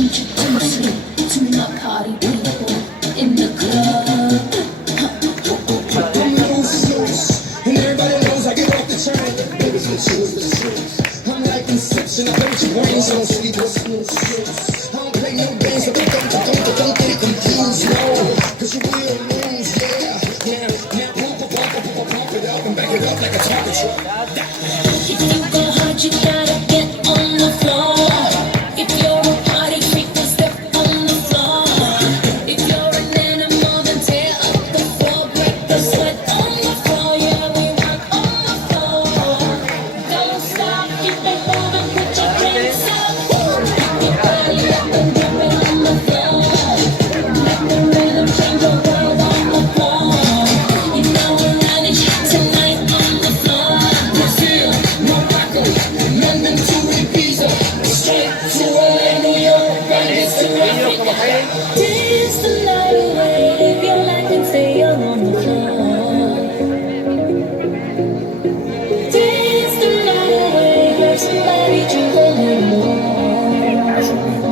Introduce me to my party people in the club. I'm loose, loose, and everybody knows I get off the train. Baby, it's the truth. I'm like Inception, I bet your brains don't sleep. I don't play no games, so don't get it confused, no. Cause you will lose, yeah. Now pump it up and back it up like a target truck. If you go hard, you gotta get on the floor. If you're a party freak, then step on the floor. If you're an animal, then tear up the floor. Break the sweat on the floor, yeah, we want on the floor. Don't stop, keep it moving, put your drinks up. Pick your body up and drop it on the floor. Let the rhythm change your world on the floor. You know we're running tonight on the floor. Brazil, Morocco, London to Ibiza, straight to LA, New York, Vegas to Africa. Dance the night away, live your life and stay young on the floor. Dance the night away, grab somebody, drink a little more. Así mismo.